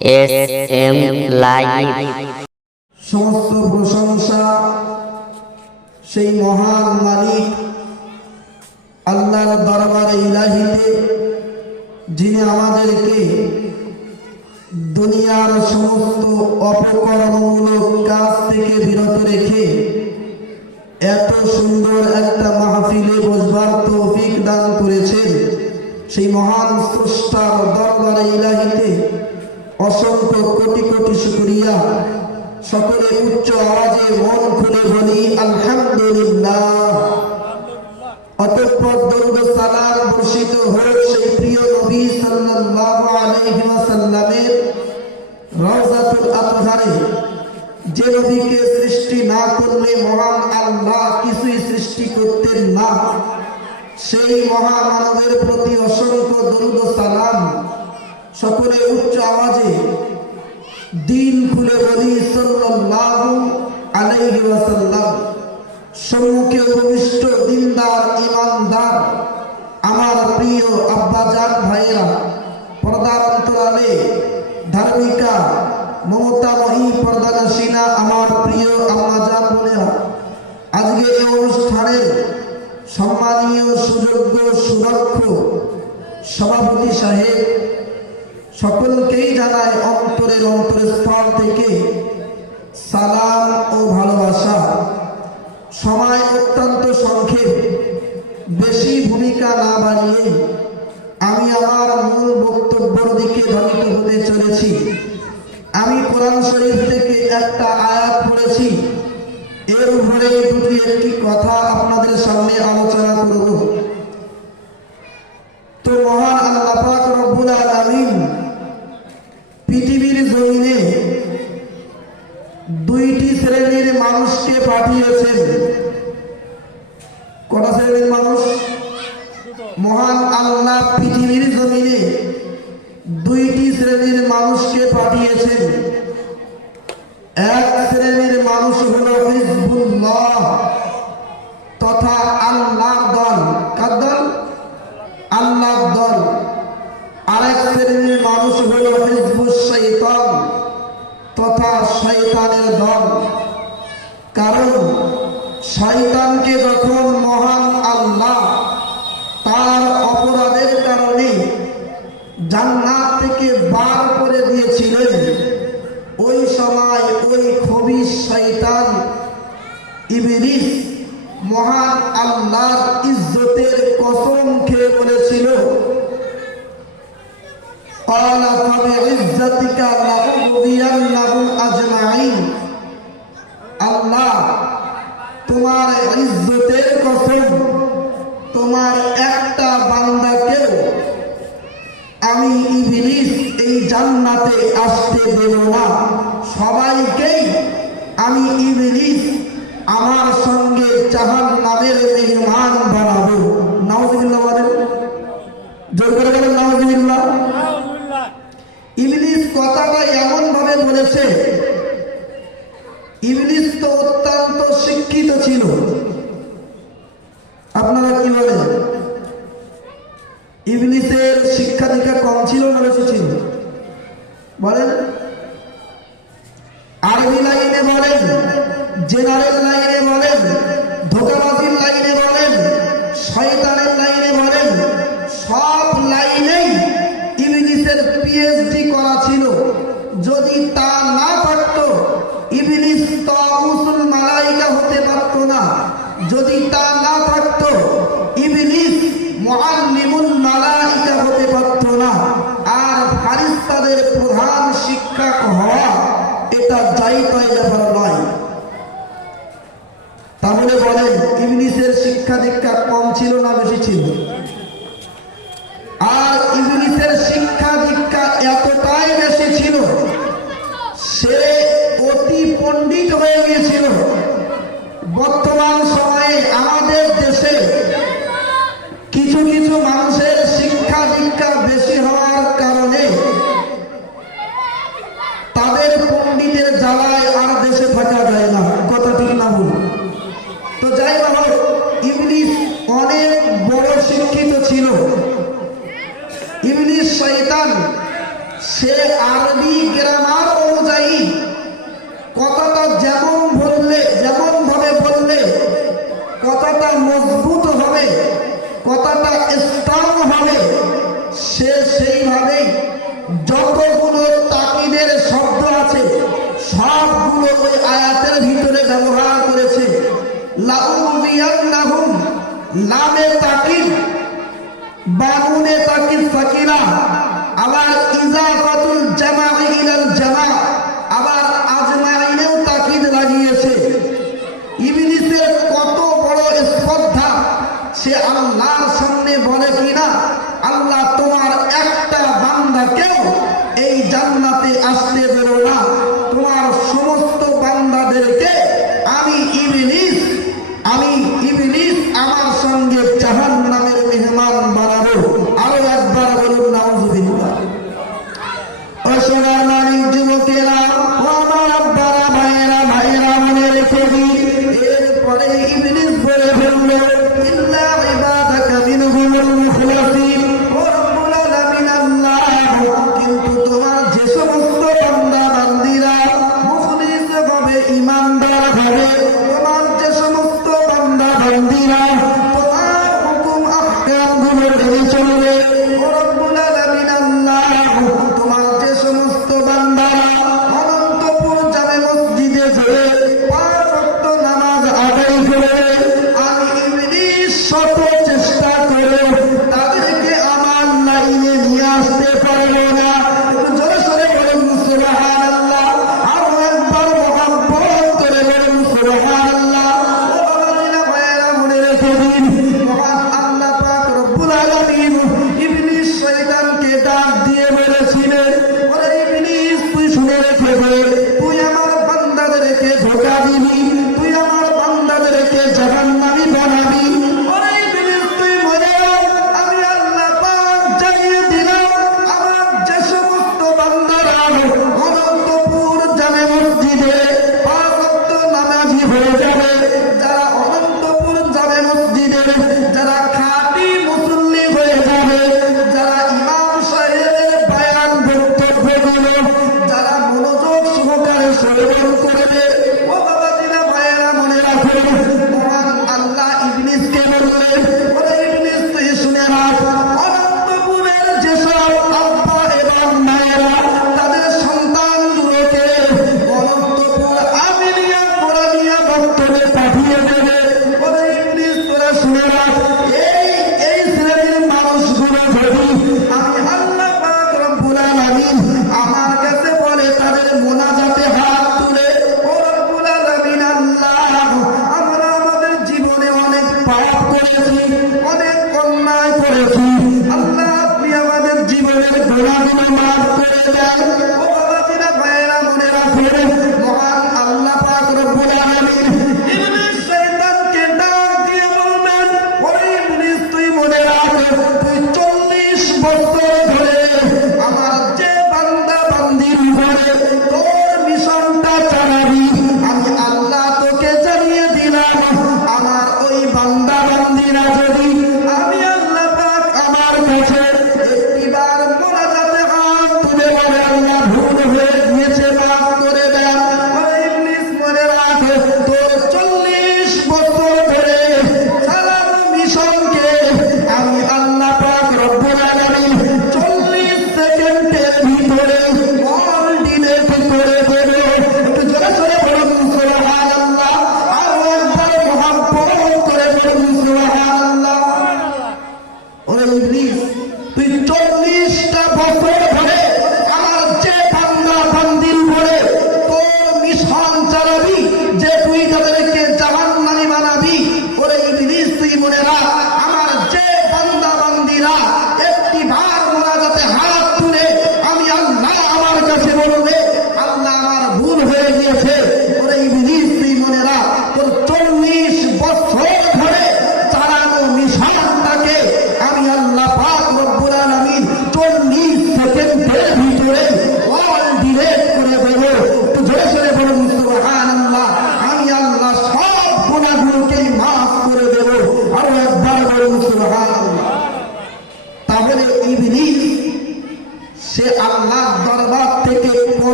SM live. সমস্ত প্রশংসা সেই মহান মালিক আল্লাহর দরবারে ইলাহিতে, যিনি আমাদেরকে দুনিয়ার সমস্ত অপকর্মমূলক কাজ থেকে বিরত রেখে এত সুন্দর একটা মাহফিলে বসবার তৌফিক দান করেছেন। সেই মহান স্রষ্টার দরবারে ইলাহিতে অসংখ্য কোটি কোটি শুকরিয়া। সকলে উচ্চ আওয়াজে মন খুলে বলি আলহামদুলিল্লাহ। অতঃপর দরুদ সালাম বর্ষিত হোক সেই প্রিয় নবী সাল্লাল্লাহু আলাইহি ওয়াসাল্লামের রওজাতুল আতহারে, যে নবীকে সৃষ্টি না করলে মহান আল্লাহ কিছুই সৃষ্টি করতেন না। সেই মহামানবের প্রতি অসংখ্য দরুদ সালাম। সকলে উচ্চ আওয়াজে দিল খুলে বলি সাল্লাল্লাহু আলাইহি ওয়াসাল্লাম। সম্মুখে উপবিষ্ট দিনদার ইমানদার আমার প্রিয় আব্বাজান ভাইয়েরা, পর্দার অন্তরালে ধার্মিকা মমতাময়ী পর্দানশীলা আমার প্রিয় আম্মাজান বোনেরা, আজকে এই অনুষ্ঠানের সম্মানীয় সুযোগ্য সুদক্ষ সভাপতি সাহেব, সকলকেই জানায় অন্তরের অন্তরস্থল থেকে সালাম ও ভালোবাসা। সময় অত্যন্ত সংক্ষেপ, বেশি ভূমিকা না বাড়িয়ে আমি আমার মূল বক্তব্যের দিকে ধাবিত হতে চলেছি। আমি কোরআন শরীফ থেকে একটা আয়াত পড়েছি, এর উপরে দুটি একটি কথা আপনাদের সামনে আলোচনা করব। তো মহান আল্লাহ পাক রব্বুল আলামিন পৃথিবীর জমিনে দুইটি শ্রেণীর মানুষকে পাঠিয়েছেন। কটা শ্রেণীর মানুষ? মহান আল্লাহ পৃথিবীর জমিনে দুইটি শ্রেণীর মানুষকে পাঠিয়েছেন। এক শ্রেণীর মানুষ হলো হিজবুল্লাহ তথা আল্লাহর দল। কার দল? আল্লাহর দল। আরেক শ্রেণীর মানুষ হলো হিজবুশ শাইতান তথা শয়তানের দল। কারণ শয়তানকে যখন মহান আল্লাহ তার অপরাধের কারণে জান্নাত থেকে বার করে দিয়েছিলেন, ওই সময় ওই খবিশ শয়তান ইবলিস মহান আল্লাহর ইজ্জতের কসম খেয়ে বলেছিল, قال فبعزتك لأغوينهم أجمعين। আল্লাহ, তোমার ইজ্জতের কসম, তোমার একটা বান্দাকেও আমি ইবলিস এই জান্নাতে আসতে দেব না। সবাইকেই আমি ইবলিস আমার সঙ্গে জাহান্নামের মেহমান বানাবো। নাউযুবিল্লাহ বলেন, জোর করে বলেন নাউযুবিল্লাহ। ইবলিস কথাটা এমন ভাবে বলেছে, ইবলিস তো অত্যন্ত শিক্ষিত ছিল। আপনারা কি বলেন? ইবলিসের শিক্ষা দীক্ষা কম ছিল না বেশি ছিল? বলেন। আরবি লাইনে বলেন, জেনারেল লাইনে বলেন, ধোঁকাবাজির লাইনে বলেন, শয়তানের লাইনে বলেন, সব লাইনেই ইবলিসের পিএইচডি করা ছিল। যদি তা না পারত ইবলিস তাগুতুল মালায়েকা হতে পারত না। যদি তা না থাকত ইবলিস মুআল্লিমুল মালায়েকা হতে পারত না। আর ফারিস্তাদের প্রধান শিক্ষক হওয়া এটা জায়েজ ব্যাপার নয়। তাহলে বলেন, ইবলিসের শিক্ষা দীক্ষা কম ছিল না বেশি ছিল? আর ইবলিসের শিক্ষা দীক্ষা এতটাই বেশি ছিল, সে অতি পণ্ডিত হয়ে গিয়েছিল। বর্তমান সময়ে আমাদের দেশে কিছু কিছু মানুষের শিক্ষা দীক্ষা বেশি হওয়ার কারণে তাদের পণ্ডিতের জ্বালায় আর দেশে থাকা যায় না। কথা ঠিক না ভুল? তো যাই হোক, ইবলিস সে আরবি গ্রামার অনুযায়ী কথাটা যেমন ভাবে বললে কথাটা মজবুত হবে, কথাটা স্ট্রং হবে, সে সেইভাবেই যতগুলো তাকিদের শব্দ আছে সবগুলো ওই আয়াতের ভিতরে ব্যবহার করেছে। লাউযিয়ান্নাহুম, লামে তাকিদ, বানুনে তাকিদ সাকিনা, আবার ইজাফাতুল জামা'i ইলাল জামা', আবার আজমাইনেও তাকিদ লাগিয়েছে। ইবলিসের কত বড় স্পর্ধা, সে আল্লাহর সামনে বলে কিনা, আল্লাহ তোমার একটা বান্দাকেও এই জান্নাতে আসতে দেব না, তোমার সমস্ত বান্দাদেরকে আমি ইবলিস আমার সঙ্গে জাহান্নামের মেহমান বানাবো। আরো একবার বলুন নাউযুবিল্লাহ। ও সোনার নারীর যুবকেরা, ও আমার আব্বারা, ভাইয়েরা মনে রেখে দিন। এরপরে ইবলিস বলে ফেলল, ইল্লা ইবাদাকা মিনহুমুল মুখলাসিন, ও রব্বুল আলামিন আল্লাহ, কিন্তু তোমার যে সমস্ত বান্দা বান্দিরা মুখলিস হবে, ঈমানদার হবে, তোমার যে সমস্ত বান্দা বান্দিরা তোমার হুকুম আহকামগুলো মেনে চলবে, ও রব্বুল আলামিন আল্লাহ, তোমার যে সমস্ত বান্দারা অনন্তপুর জামে মসজিদে যেয়ে 5 ওয়াক্ত নামাজ আদায় করে, আমি ইবলিস শত চেষ্টা করে তাদেরকে আমার লাইনে নিয়ে আসতে পারবো না। একটু জোরে সোরে বলুন সুবহানাল্লাহ। আরো একবার মহাব্বত করে বলুন সুবহানাল্লাহ। ও বাবাজিরা, ভাইয়েরা মনে রেখে দিন, মহান আল্লাহ পাক রব্বুল আলামিন ইবলিস শয়তানকে ডাক দিয়ে বলেছিলেন, ওরে ইবলিস, তুই শুনে রেখে দে, তুই আমার বান্দাদেরকে ধোঁকা দিবি, তুই আমার বান্দাদেরকে জাহান্নামী বানাবি। ওরে ইবলিস, তুই মরে যা, আমি আল্লাহ পাক জানিয়ে দিলাম, আমার যে সমস্ত বান্দারা অনন্তপুর জামে মসজিদে 5 ওয়াক্ত নামাজি হয়ে যাবে, যারা অনন্তপুর জামে মসজিদে যারা খাঁটি মুসল্লি হয়ে যাবে, যারা ইমাম সাহেবের বয়ান বক্তব্যগুলো যারা মনোযোগ সহকারে শ্রবণ করবে, ও বাবাজি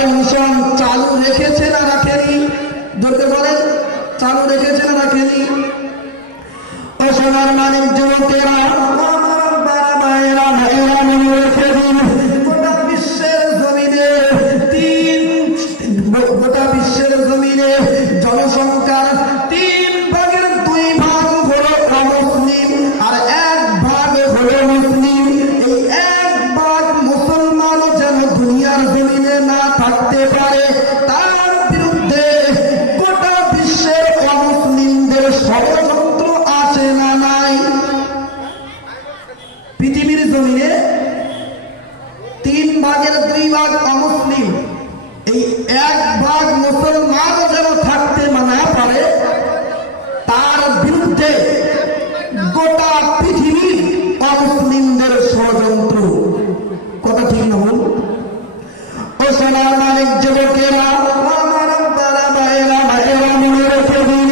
তার মিশন চালু রেখেছে না রাখেনি? ধরতে বলেন, চালু রেখেছে না রাখেনি? ও সোনার মানিক যুবকেরা, গোটা বিশ্বের জমিনে গোটা বিশ্বের জমিনে জনসংখ্যার 3/2 হলো অমুসলিম আর 1 হলো মুসলিম। এই 1 মুসলমান যেন দুনিয়ার জমিনে না থাকতে পারে, তার বিরুদ্ধে গোটা বিশ্বের অমুসলিমদের ষড়যন্ত্র আছে না নাই? পৃথিবীর জমিনে 3/2 অমুসলিম, এই 1 মুসলমান যেন থাকতে না পারে, তার বিরুদ্ধে গোটা পৃথিবীর অমুসলিমদের ষড়যন্ত্র। কথা ঠিক না বল? ও সোনার মানিক যুবকেরা, আমার বাবা ভাইয়েরা, ভাইয়েরা মনে রেখে দিন,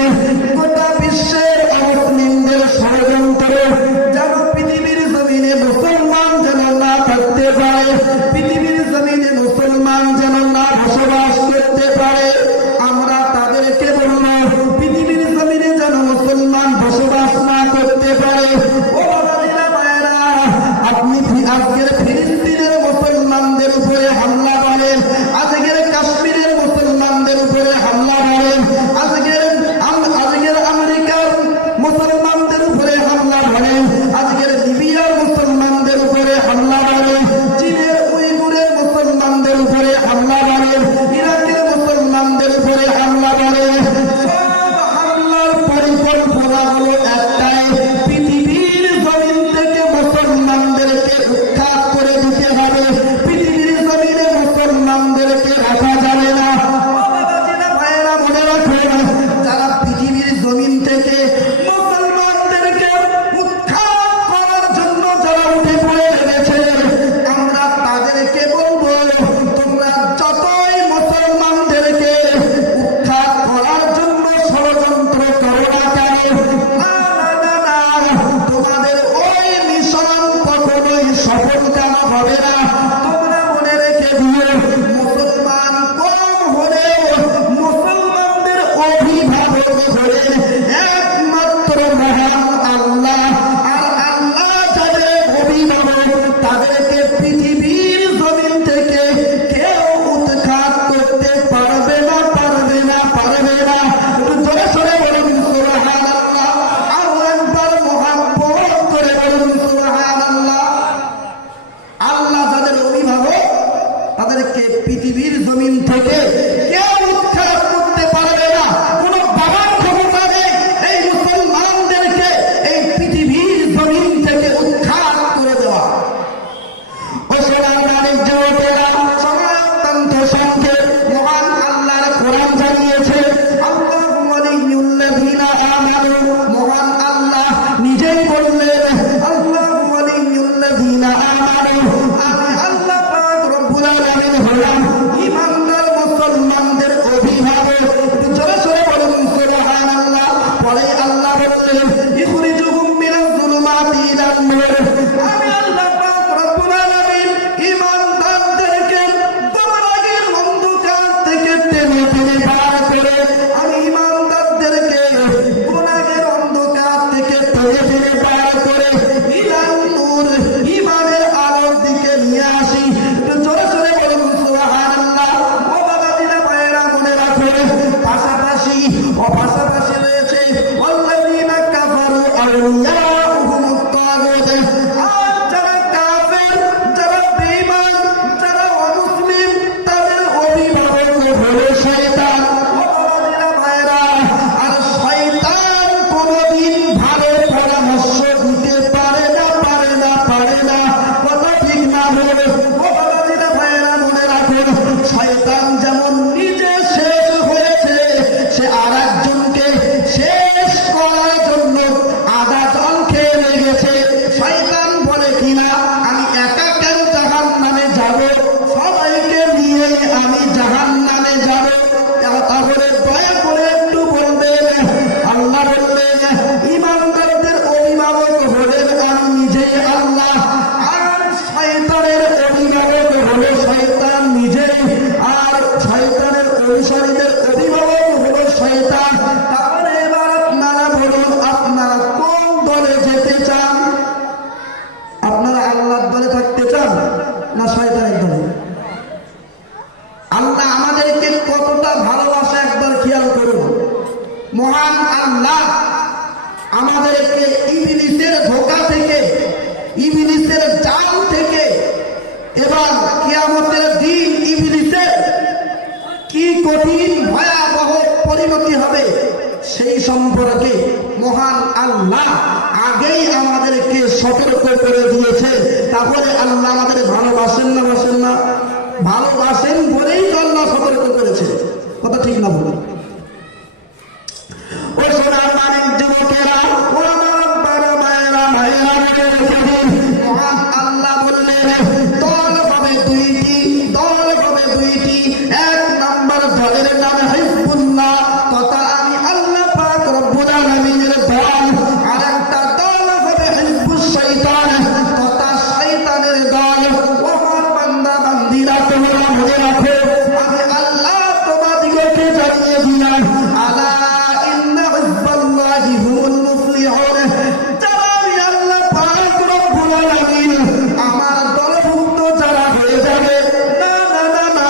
গোটা বিশ্বের অমুসলিমদের ষড়যন্ত্র যেন পৃথিবীর জমিনে মুসলমান যেন না থাকতে পারে, পৃথিবীর জমিনে মুসলমান যেন না বসবাস করতে পারে। আমরা তাদেরকে বলবো পৃথিবীর জমিনে যেন মুসলমান বসবাস না করতে পারে। ও বাবাজিরা, ভাইয়েরা, আপনি আজকের ফিলিস্তিনের মুসলমানদের উপরে হামলা করেন, আজকের কাশ্মীরের মুসলমানদের উপরে হামলা করেন, আজকের আমেরিকার মুসলমানদের উপরে হামলা করেন, আজকের লিবিয়ার মুসলমানদের উপরে হামলা করেন, চীনের উইগুরের মুসলমানদের উপরে হামলা করেন, ইরাকের মুসলমানদের উপরে হামলা করেন। সব হামলার পরিকল্পনা হলো একটাই, পৃথিবীর জমিন থেকে মুসলমানদেরকে উৎখাত করে দিতে হবে। পৃথিবীর জমিনে মুসলমানদেরকে রাখা যাবে না। ভাইয়েরা মনে রাখবেন, যারা পৃথিবীর জমিন থেকে মুসলমানদেরকে উৎখাত করার জন্য যারা উঠে পড়ে লেগেছে, আমরা তাদেরকে বলবো, তোমরা যতই মুসলমানদেরকে উৎখাত করার জন্য ষড়যন্ত্র করো না কেন, তোমাদের ওই মিশন কখনোই সফল কেন হবে না। তোমরা মনে রেখে দিও, মুসলমান কম হলেও মুসলমানদের অভিভাবক হলেন একমাত্র মহান আল্লাহ। আর আল্লাহ যাদের অভিভাবক, তাদেরকে পৃথিবীর জমিন থেকে কেউ উৎখাত করতে পারবে না, পারবে না, পারবে না। জোরে সরে বলুন সুবহানাল্লাহ, আরো একবার মুহাব্বত করে বলুন সুবহানাল্লাহ। আল্লাহ যাদের অভিভাবক, তাদেরকে পৃথিবীর জমিন থেকে কেউ উৎখাত করতে পারবে না। কোন বাবার ক্ষমতা নেই এই মুসলমানদেরকে এই পৃথিবীর জমিন থেকে উৎখাত করে দেওয়া। ও সোনার মানিক যুবকেরা, সময় অত্যন্ত সংক্ষেপ। মহান আল্লাহর কোরআন জানিয়েছে, আল্লাহু ওয়ালিয়ুল্লাযীনা আমানু, মহান আল্লাহ নিজেই বললেন, আল্লাহু ওয়ালিয়ুল্লাযীনা আমানু, আমি আল্লাহ পাক রব্বুল আলামিন হলাম ঈমানদার মুসলমানদের অভিভাবক। জোরে জোরে বলুন সুবহানাল্লাহ। পরে আল্লাহ বললেন, ইখরিজুহুম মিনাজ যুলুমাতি ইলান নূর, আমি আল্লাহ পাক রব্বুল আলামিন ঈমানদারদেরকে গোমরাহির অন্ধকার থেকে টেনে টেনে বার করে, আমি ঈমানদারদেরকে গুনাহের অন্ধকার থেকে টেনে টেনে বার করে ইলান নূর, ঈমানের আলোর দিকে নিয়ে আসি। জোরে জোরে বলুন সুবহানাল্লাহ। ও বাবাজিরা, ভাইয়েরা মনে রাখবেন, পাশাপাশি রয়েছে ওয়াল্লাযীনা কাফারু আউলিয়াউহুমুত তাগুত, আর যারা কাফের, যারা বেঈমান, যারা অমুসলিম, তাদের অভিভাবক হলো শয়তান। ও বাবাজিরা, ভাইয়েরা, আর শয়তান কোনদিন ভালো পরামর্শ দিতে পারে না, পারে না, পারে না। কথা ঠিক না বলে। ও বাবাজিরা, ভাইয়েরা মনে রাখুন, শয়তান যেমন নিজে শেষ হয়েছে, সে আর একজনকে শেষ করার জন্য আদা জল খেয়ে লেগেছে। শয়তান বলে কিনা, আমি একা কেন জাহান্নামে যাব, সবাইকে নিয়ে আমি জাহান্নামে যাব। তাহলে দয়া করে একটু বলবেন, আল্লাহ বললেন ঈমানদারদের অভিভাবক হলেন আমি নিজেই আল্লাহ, আর শয়তানের অভিভাবক হলো শয়তান নিজেই। আর অনুসারীদের অভিভাবক হলো শয়তান। তাহলে এবার আপনারা বলুন, আপনারা কোন দলে যেতে চান? আপনারা আল্লাহর দলে থাকতে চান না শয়তানের দলে? আল্লাহ আমাদেরকে কতটা ভালোবাসা একবার খেয়াল করুন। মহান আল্লাহ আমাদেরকে ইবলিসের ধোঁকা থেকে, ইবলিসের জাল থেকে, এবার কিয়ামতের দিন ইবলিসের কি কঠিন ভয়াবহ পরিণতি হবে সেই সম্পর্কে মহান আল্লাহ আগেই আমাদেরকে সতর্ক করে দিয়েছে। তাহলে আল্লাহ আমাদের ভালোবাসেন না বাসেন না? ভালোবাসেন বলেই তো আল্লাহ সতর্ক করেছে। কথা ঠিক না বলুন? ওই সোনার মানিক যুবকেরা, ও আমার বাবা মায়েরা, মায়েরা, মহান আল্লাহ বললেন দল হবে দুইটি, দল হবে দুইটি। এক নাম্বার দলের নাম হিজবুল্লাহ, তথা আমি আল্লাহ পাক রব্বুল আলামিনের দল। আর একটা দল হবে হিজবুশ শয়তান, তথা শয়তানের দল। ও আমার বান্দা বান্দিরা, তোমরা মনে রাখো, আমি আল্লাহ তোমাদিগকে জানিয়ে দিলাম, আলা ইন্না হিজবাল্লাহি হুমুল মুফলিহুন। যারা আমি আল্লাহ পাক রব্বুল আলামিন আমার দলভুক্ত যারা হয়ে যাবে, না না না না,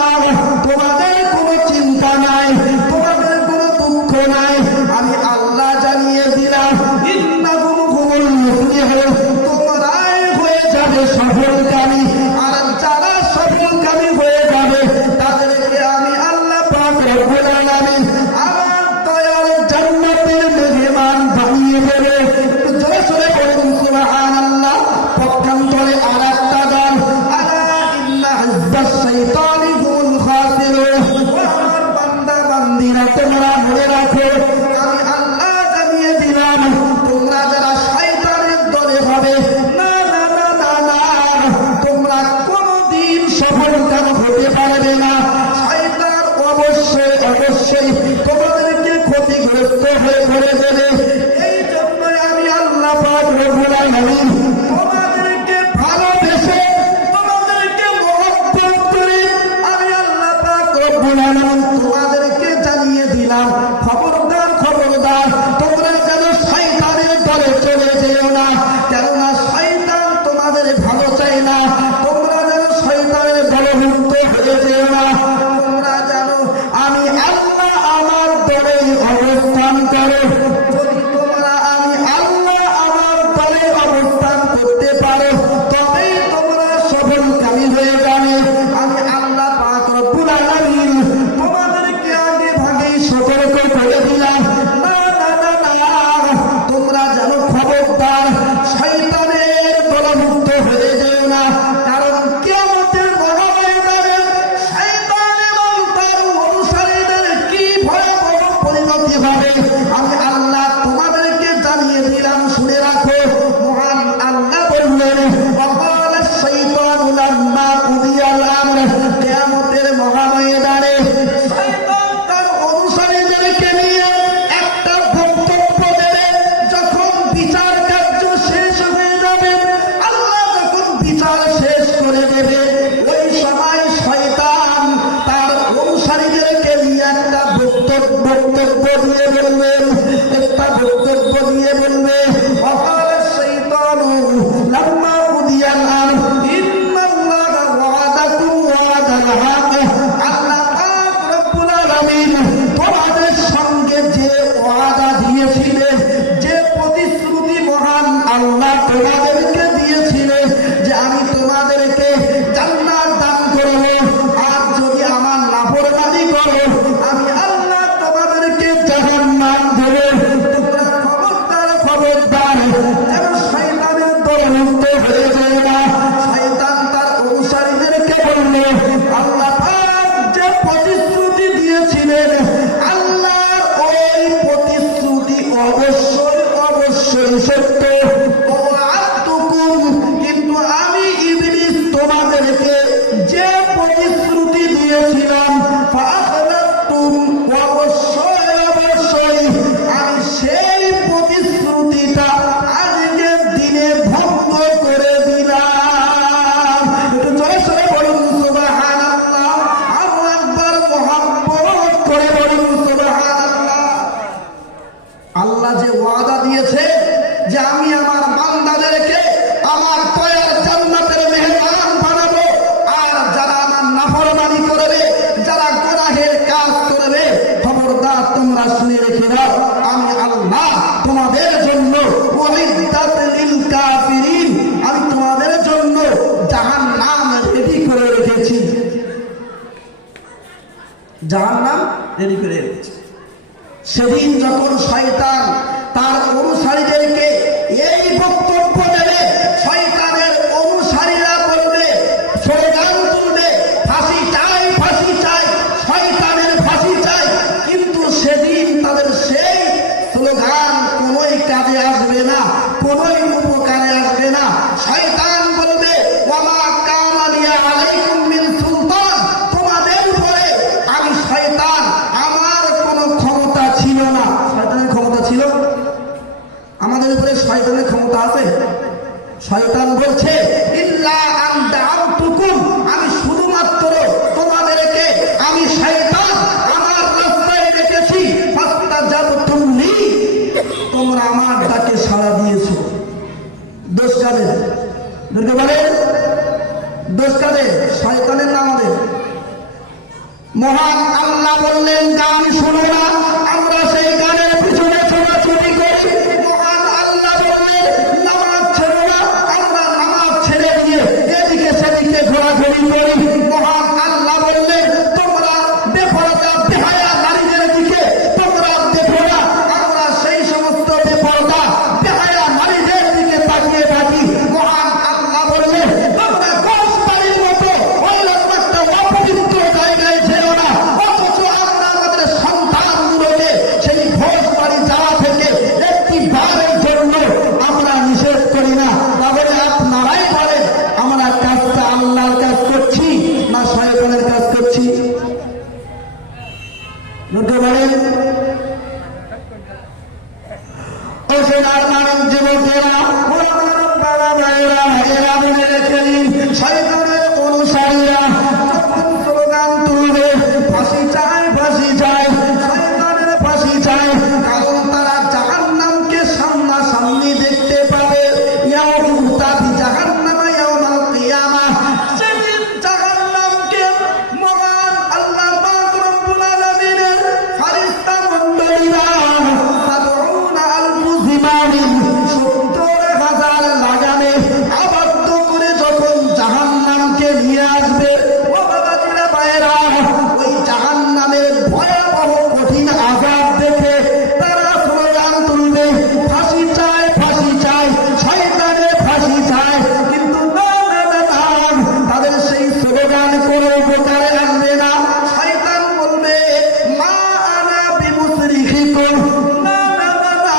তোমাদের কোনো চিন্তা নাই, তোমাদের কোনো দুঃখ নাই। আমি আল্লাহ জানিয়ে দিলাম, ইন্নাহুম হুমুল মুফলিহুন, তোমরাই হয়ে যাবে সফলকামী। আর যারা সফলকামী হয়ে যাবে তাদেরকে আমি আল্লাহ পাক রব্বুল আলামিন আমার দয়াল জান্নাতের মেহমান বানিয়ে দেবে। একটু জোরে জোরে বলুন সুবহানাল্লাহ। পক্ষান্তরে আর একটা দল, আলা ইন্না হিজবাশ শাইতানি হুমুল খাসিরুন। ও আমার বান্দা বান্দিরা, তোমরা মনে রাখো, আমি আল্লাহ জানিয়ে দিলাম, তোমরা যারা শয়তানের দলে হবে, না না না না না, তোমরা কোনদিন সফলকাম হতে পারবে না। শয়তান অবশ্যই অবশ্যই তোমাদেরকে ক্ষতিগ্রস্ত হয়ে করে দেবে। এই জন্যই আমি আল্লাহ পাক রব্বুল আলামিন তোমাদেরকে ভালোবেসে, তোমাদেরকে মহব্বত করে আমি আল্লাহ পাক রব্বুল আলামিন তোমাদেরকে জানিয়ে দিলাম, খবরদার খবরদার, তোমরা যেন শয়তানের দলে চলে যেও না। কেননা শয়তান তোমাদের ভালো চায় না। তোমরা যেন শয়তানের দলভুক্ত হয়ে যেও না। তোমরা যেন আমি আল্লাহ আমার দলে অবস্থান করো। যদি তোমরা আমি আল্লাহ আমার দলে অবস্থান করতে পারো, তবেই তোমরা সফলকামী হয়ে যাবে। আমি আল্লাহ পাক রব্বুল আলামিন তোমাদেরকে আগে ভাগেই সতর্ক করে দিলাম, না না না না, তোমরা যেন খবরদার শয়তানের দলভুক্ত হয়ে যেও না। কারণ কিয়ামতের মহাময়দানে শয়তান এবং তার অনুসারীদের কি ভয়াবহ পরিণতি হবে আমি আল্লাহ তোমাদেরকে জানিয়ে দিলাম। শুনে রাখো, মহান আল্লাহ বললেন, ওয়াকালা শাইতানু লাম্মা কুদিয়াল আমর, কিয়ামতের মহাময়দানে শয়তান তার অনুসারীদেরকে নিয়ে একটা বক্তব্য দেবে। যখন বিচার কার্য শেষ হয়ে যাবে, আল্লাহ যখন বিচার শেষ করে দেবে, ওই সময় শয়তান তার অনুসারীদেরকে নিয়ে একটা বক্তব্য দিয়ে বলবেন, একটা বক্তব্য দিয়ে বলবে, ওয়াকালা শাইতানু লাম্মা কুদিয়াল আমর ইন্নাল্লাহা ওয়াদাকুম ওয়াদাল হক। আল্লাহ পাক রব্বুল আলামিন তোমাদের সঙ্গে যে ওয়াদা দিয়েছিলেন, যে প্রতিশ্রুতি মহান আল্লাহ তোমাদেরকে দিয়েছিলেন যে আমি তোমাদেরকে জান্নাত দান করব, আর যদি আমার নাফরমানি করো আমি আল্লাহ তোমাদেরকে জাহান্নাম দেব। তোমরা খবরদার খবরদার যেন শয়তানের দলভুক্ত হয়ে যায় না। শয়তান তার অনুসারীদেরকে বলল, আল্লাহ পাক যে প্রতিশ্রুতি দিয়েছিলেন, আল্লাহর ওই প্রতিশ্রুতি অবশ্যই অবশ্যই সত্য। ও আত্মকুম, কিন্তু আমি ইবলিস তোমাদেরকে যে প্রতিশ্রুতি দিয়েছিলাম, ফাআখলাফতুম, অবশ্যই অবশ্যই আমি সেই প্রতিশ্রুতিটা আজকের দিনে ভঙ্গ করে দিলাম। একটু জোরে সরে বলুন সুবহানাল্লাহ। আরো একবার মহব্বত জাহান্নাম রেডি করে রেখেছে। সেদিন যখন শয়তান তার অনুসারীদেরকে এই বক্তব্য দেবে, শয়তানের অনুসারীরা বলবে, স্লোগান তুলবে, ফাঁসি চাই, ফাঁসি চাই, শয়তানের ফাঁসি চাই। কিন্তু সেদিন তাদের সেই স্লোগান কোনোই কাজে আসবে না, কোনোই উপকারে আসবে না। শয়তান বলবে, ওয়ামা কানা লিয়া আলাইকুম মিন সুলতান, তোমাদের উপরে আমি শয়তান, আমার কোনো ক্ষমতা ছিল না। শয়তানের ক্ষমতা ছিল? আমাদের উপরে শয়তানের ক্ষমতা আছে? শয়তান বলছে, ইল্লা আন দাআউতুকুম, আমি শুধুমাত্র তোমাদেরকে আমি শয়তান আমার রাস্তায় রেখেছি, ফাস্তাজাবতুম লি, তোমরা আমার ডাকে সাড়া দিয়েছো। দোষ কাদের? বলতে পারে দোষ কাদের? শয়তানের না আমাদের? মহান আল্লাহ বললেন, গান শোনো না, আমরা সেই গানের পিছনে ছোটাছুটি করি। মহান আল্লাহ বললেন, নামাজ ছেড়ো না, আমরা নামাজ ছেড়ে দিয়ে এদিকে সেদিকে ঘোরাঘুরি করি। মহান আল্লাহ বললেন, তোমরা বেপরদা বেহায়া নারীদের দিকে তোমরা দেখো না, আমরা সেই সমস্ত বেপরদা বেহায়া নারীদের দিকে তাকিয়ে থাকি। মহান আল্লাহ বললেন, তোমরা গোশ বাড়ির মতো ওই রকম একটা অপবিত্র জায়গায় ছেড়ো না, অথচ আমরা আমাদের সন্তানগুলোকে সেই ঘোষ বাড়ি যাওয়া থেকে একটি বারের জন্য আমরা নিষেধ করি না। তাহলে আপনারাই বলেন, আমরা কাজটা আল্লাহর কাজ করছি না শয়তানের কাজ করছি? বলতে পারেন? ও সোনার মানব যুবকেরা, ওরা মানব বাবা ভাইয়েরা, ভাইয়েরা মনে রেখে নিন, শয়তানের অনুসারীরা যখন স্লোগান তুলবে, ফাঁসি চাই, ফাঁসি চাই, শয়তানের ফাঁসি চাই, কারণ তারা জাহান্নামকে সামনাসামনি দেখতে পাবে। ইয়াউমা জাহান্নামা ইয়াউমাল কিয়ামাহ, সেদিন জাহান্নামকে মহান আল্লাহ পাক রব্বুল আলামিনের ফেরেশতা মণ্ডলীরা 70,000 জিমামিন 70,000 লাগামে আবদ্ধ করে যখন জাহান্নামকে নিয়ে আসবে, ও বাবাজিরা ভাইয়েরা, ওই জাহান্নামের ভয়াবহ কঠিন আযাব দেখে তারা স্লোগান তুলবে, ফাঁসি চাই, ফাঁসি চাই, শয়তানের ফাঁসি চাই। কিন্তু না না না না, তাদের সেই স্লোগান কোনো উপকারে আসবে না। শয়তান বলবে, মা আনা বিমুসরিখিকুম, না না না না,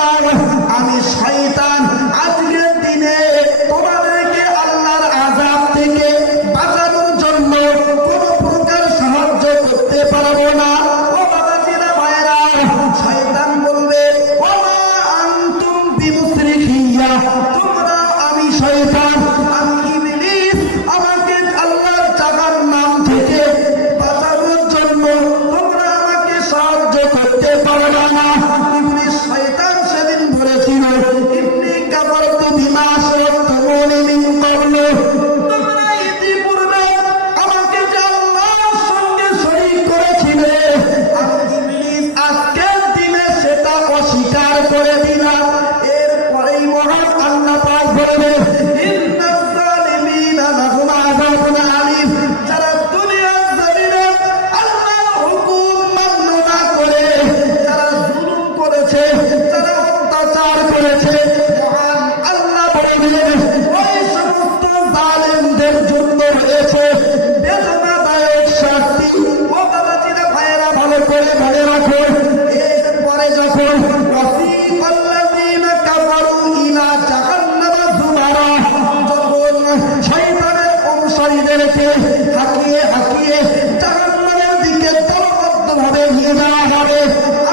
আমি শয়তান আজকের দিনে তোমাদেরকে আল্লাহর আযাব থেকে বাঁচানোর জন্য কোন প্রকার সাহায্য করতে পারবো না। ও বাবাজিরা ভাইয়েরা, শয়তান বলবে, ওমা আনতুম বিমুসরিখিয়া, তোমরা, আমি শয়তান, আমি ইবলিস, আমাকে আল্লাহর জাহান্নাম থেকে বাঁচানোর জন্য তোমরা আমাকে সাহায্য করতে পারবে না। ইবলিস শয়তান সেদিন বলেছিল, ইন্নী কাফারতু বিমা আশরাকতুমুনি মিন ক্বাবলু, তোমরা ইতিপূর্বে আমাকে যে আল্লাহর সঙ্গে শরীক করেছিলে, আমি ইবলিস আজকের দিনে সেটা অস্বীকার করে দিলাম। এরপরেই মহান আল্লাহ পাক বলবেন, ইন্নাজ জালিমিনা লাহুম আযাবুন আলীম, যারা দুনিয়ার জমিনে আল্লাহর হুকুম মান্য না করে যারা জুলুম করেছে, যারা অত্যাচার করেছে, মহান আল্লাহ বলবেন, ওই সমস্ত জালেমদের জন্য রয়েছে বেদনাদায়ক শাস্তি। ও বাবাজিরা ভাইয়েরা, ভালো করে মনে রাখো, এরপরে যখন ওয়াসিকাল্লাযীনা কাফারু ইলা জাহান্নামা যুমারা, যখন শয়তানের অনুসারীদেরকে হাঁকিয়ে হাঁকিয়ে জাহান্নামের দিকে দলবদ্ধভাবে নিয়ে যাওয়া হবে।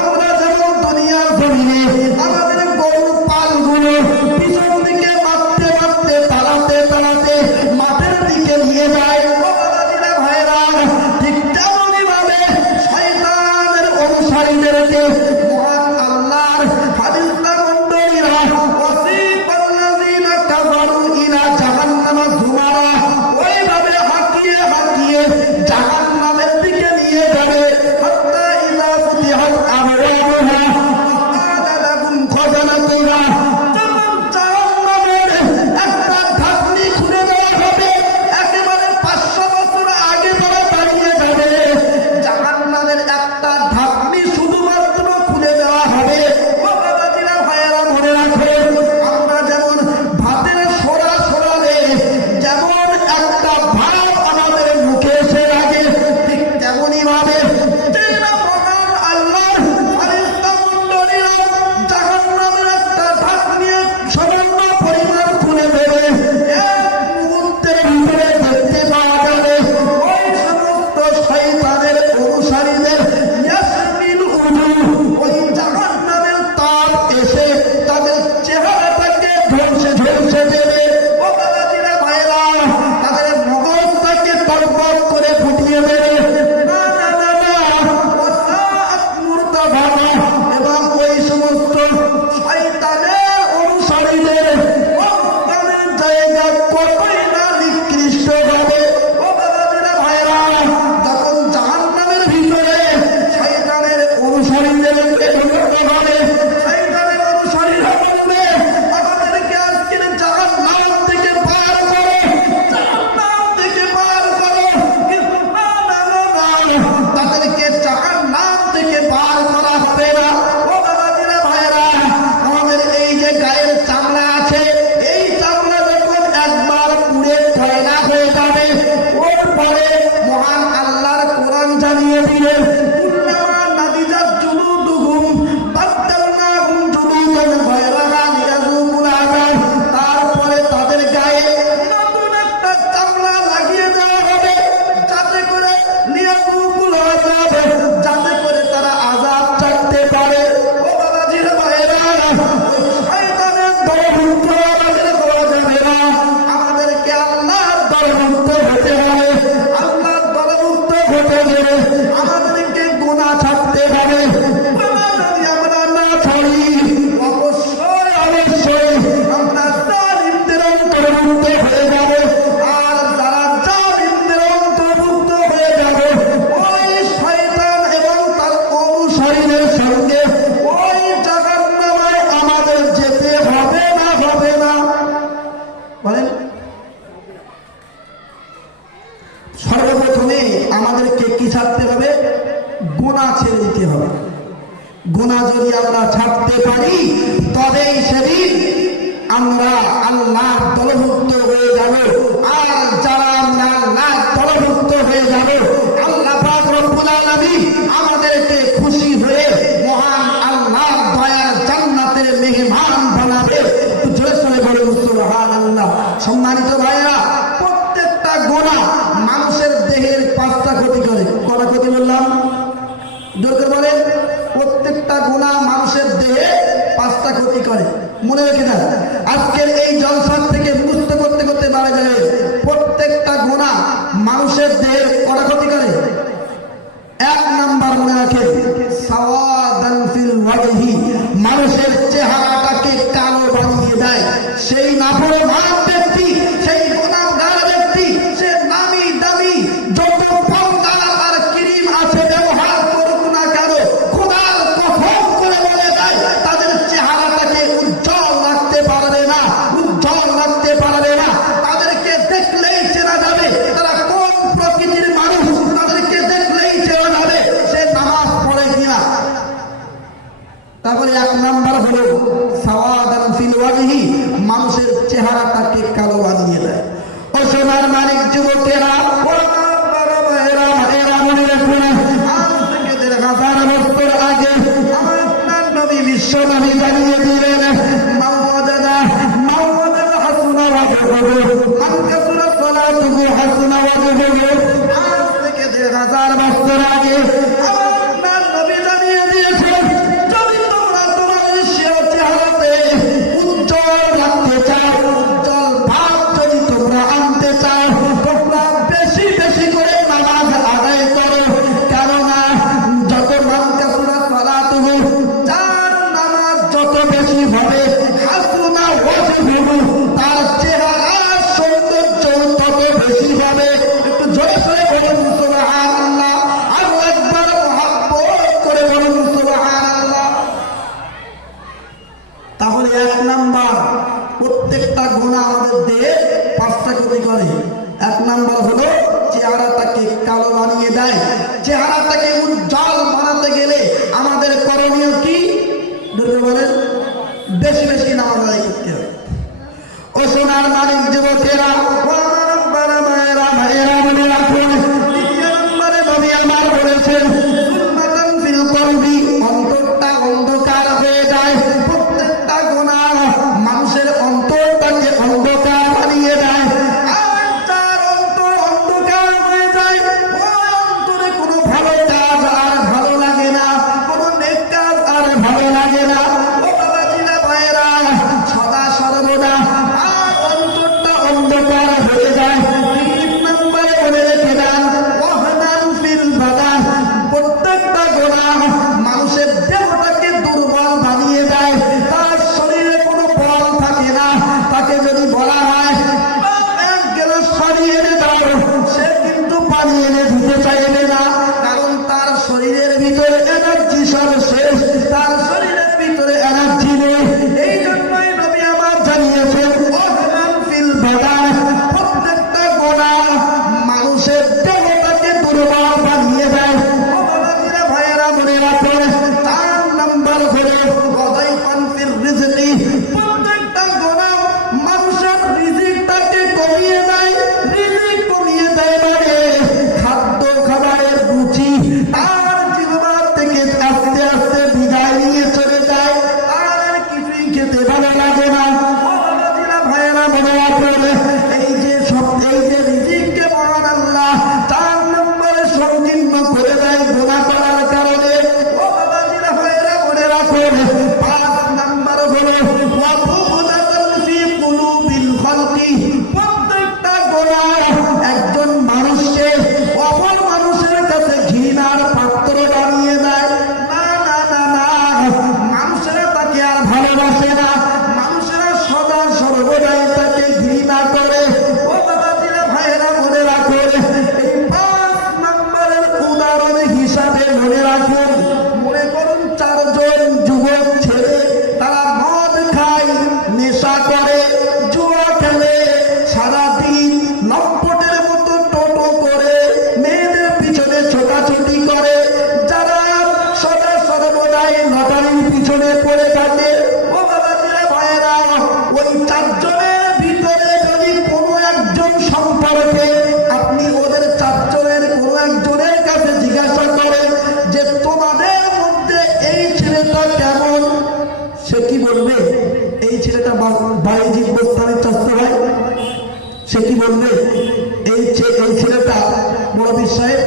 আমরা যেমন দুনিয়ার জমিনে আমাদের গরু পালগুলো পিছন দিকে মারতে মারতে তাড়াতে তাড়াতে মাঠের দিকে নিয়ে যায়, ও বাবাজিরা ভাইয়েরা, ঠিক তেমনি ভাবে শয়তানের অনুসারীদেরকে মহান আল্লাহর ফেরেশতা মণ্ডলীরা ওয়াসিকাল্লাযীনা কাফারু ইলা জাহান্নামা যুমারা, ওইভাবে হাঁকিয়ে হাঁকিয়ে জাহান্নামের দিকে নিয়ে যাবে। হাত্তা ইযা ফুতিহাত আবওয়াবুহা ওয়াকালা লাহুম খাযানাতুহা, যখন জাহান্নামের একটা ঢাকনি খুলে দেওয়া হবে, একেবারে 500 বছর আগে তারা দাঁড়িয়ে যাবে। জাহান্নামের দিলে কুল্লামা নাদিজাত জুলুদুহুম বাদদালনাহুম জুলুদান গায়রাহা লিয়াযুকুল আযাব, তারপরে তাদের গায়ে নতুন একটা চামড়া লাগিয়ে দেওয়া হবে যাতে করে লিয়াযুকুল আযাব, যাতে করে তারা আযাব চাইতে পারে। ও বাবাজির ভাইরা, শয়তানের দলভুক্ত আমাদের হওয়া যাবে না। আমাদেরকে আল্লাহর দলভুক্ত হতে হবে। আল্লাহর দলভুক্ত হতে গেলে আমাদেরকে গুনাহ ছাড়তে হবে। গুনাহ যদি আমরা না ছাড়ি, অবশ্যই অবশ্যই আমরা জালিমদের অন্তর্ভুক্ত হয়ে যাব। আর যারা জালিমদের অন্তর্ভুক্ত হয়ে যাবে, ওই শয়তান এবং তার অনুসারীদের সঙ্গে ওই জাহান্নামে আমাদের যেতে হবে না, হবে না? বলেন। সর্বপ্রথমে আমাদেরকে কি ছাড়তে হবে? গুনাহ ছেড়ে দিতে হবে। গুনাহ যদি আমরা ছাড়তে পারি, তবেই সেদিন আমরা আল্লাহর দলভুক্ত হয়ে যাব। আর যারা আমরা আল্লাহর দলভুক্ত হয়ে যাব, আল্লাহ পাক রব্বুল আলামিন আমাদেরকে খুশি হয়ে মহান আল্লাহর দয়ার জান্নাতের মেহমান বানাবে। একটু জোরে সোরে বলুন সুবহানাল্লাহ। সম্মানিত ভাইরা, প্রত্যেকটা গুনাহ মানুষের দেহের 5টা ক্ষতি করে। কটা ক্ষতি বললাম? জোর করে বলেন। প্রত্যেকটা গুনাহ মানুষের দেহে 5টা ক্ষতি করে। মনে রেখে দেন, আজকের এই জলসা থেকে মুক্ত করতে করতে বাড়ে যাবে। প্রত্যেকটা গুনাহ মানুষের দেহে কটা ক্ষতি করে? 1 নাম্বার মনে রাখেন, সাওয়াদান ফিল ওয়াজহি, মানুষের চেহারাটাকে কালো বানিয়ে দেয়। সেই নাফরমান ব্যক্তি, সেই গুনাহগার ব্যক্তি, সে নামি দামি যত পাউডার আর ক্রিম আছে ব্যবহার করুক না কেন, খোদার কসম করে বলে দেয় তাদের চেহারাটাকে উজ্জ্বল রাখতে পারবে না, উজ্জ্বল রাখতে পারবে না। তাদেরকে দেখলেই চেনা যাবে তারা কোন প্রকৃতির মানুষ, তাদেরকে দেখলেই চেনা যাবে সে নামাজ পড়ে কিনা। তারপরে 1 নাম্বার হলো সাওয়াদান ফিল ওয়াজহি, মানুষের চেহারাটাকে কালো বানিয়ে দেয়। ও সোনার মালিক যুবকেরা, এরা মনে রাখুন, আজ থেকে 1000 বছর আগে আমার নবী বিশ্ব নবী জানিয়ে দিলেন, মাওয়াদানা হাসুনা ওয়াজহুহু, মান কাসুরা সালাতুহু হাসুনা ওয়াজহুহু। আজ থেকে 1000 বছর আগে আমার নবী জানিয়ে দিয়েছেন, যদি তোমরা তোমাদের চেহারাতে উজ্জ্বল রাখতে চাও, উজ্জ্বল ভাব যদি তোমরা আনতে চাও, তোমরা বেশি বেশি করে নামাজ আদায় করো। কেননা যত মান কাসুরা সালাতুহু, যার নামাজ যত বেশি হবে, হাসুনা ওয়াজহুহু, তার চেহারার সৌন্দর্য তত বেশি হবে। একটু জোরে সোরে বলুন সুবহানাল্লাহ। আরো একবার মহব্বত করে বলুন সুবহানাল্লাহ। তাহলে 1 নাম্বার, প্রত্যেকটা গুনাহ আমাদের দেহে 5টা ক্ষতি করে। 1 নাম্বার হলো চেহারাটাকে কালো বানিয়ে দেয়। চেহারাটাকে উজ্জ্বল বানাতে গেলে আমাদের করণীয় কি? দুটো বলেন। বেশি বেশি নামাজ আদায় করতে হবে। ও সোনার মালিক যুবকেরা, ও আমার বাবা মায়েরা, ভাইয়েরা, মনে রাখুন, 2 নম্বরে নবী আমার বলেছেন, যুলমাতান ফিল কলবি, অন্তরটা অন্ধকার হয়ে যায়। প্রত্যেকটা গুনাহ মানুষের অন্তরটাকে অন্ধকার বানিয়ে দেয়। আর তার অন্তর অন্ধকার হয়ে যায়, ওই অন্তরে কোনো ভালো কাজ আর ভালো লাগে না, কোনো নেক কাজ আর ভালো লাগে না। ও বাবাজিরা, ভাইয়েরা, সদা সর্বদা আর অন্তরটা অন্ধকার হয়ে যায়। 3 নম্বরে বলে রেখে দেন, ওয়াহনান ফিল বাদান, প্রত্যেকটা গুনাহ মানুষের দেহটাকে দুর্বল বানিয়ে দেয়। তার শরীরে কোনো বল থাকে না। তাকে যদি বলা হয় 1 গ্লাস পানি এনে দাও, সে কিন্তু পানি এনে দিতে চাইবে না, কারণ তার শরীরের ভিতরে এনার্জি সব শেষ, তার শরীরের ভিতরে এনার্জি নেই। এই জন্যই নবী আমার জানিয়েছেন, ওয়াহনান ফিল বাদান, প্রত্যেকটা গুনাহ মানুষের দেহটাকে দুর্বল বানিয়ে দেয়। ও বাবাজিরা, ভাইয়েরা, মনে রাখুন, 4 নাম্বার হলো ওয়াদাইফান ফিল রিজকি, প্রত্যেকটা গুনাহ মানুষের রিজিকটাকে কমিয়ে দেয়। রিজিক কমিয়ে দেয় মানে খাদ্য খাবারের রুচি, তার বাইজিৎ বোস্তামির চাচা ভাই, সে কি বলবে? এই ছেলেটা মুরাবির সাহেব,